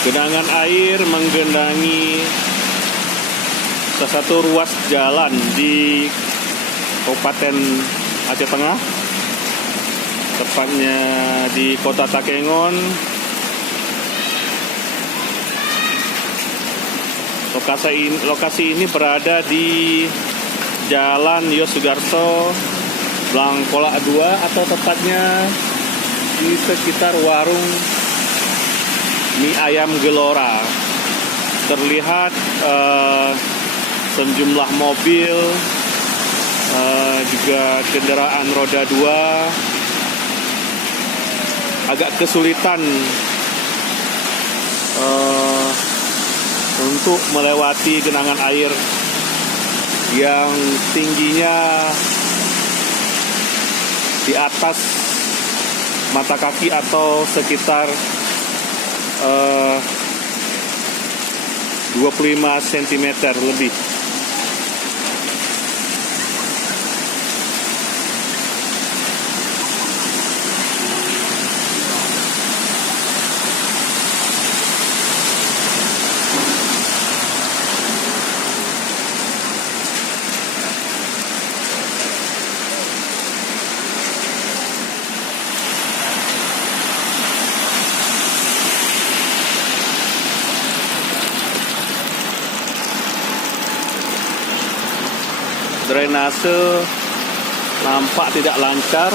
Genangan air menggenangi salah satu ruas jalan di Kabupaten Aceh Tengah, tepatnya di Kota Takengon. Lokasi ini berada di Jalan Yos Sugiarto, Blangkolak 2, atau tepatnya di sekitar warung mie ayam Gelora. Terlihat sejumlah mobil, juga kendaraan roda 2 agak kesulitan untuk melewati genangan air yang tingginya di atas mata kaki atau sekitar 25 cm lebih. Drainase nampak tidak lancar.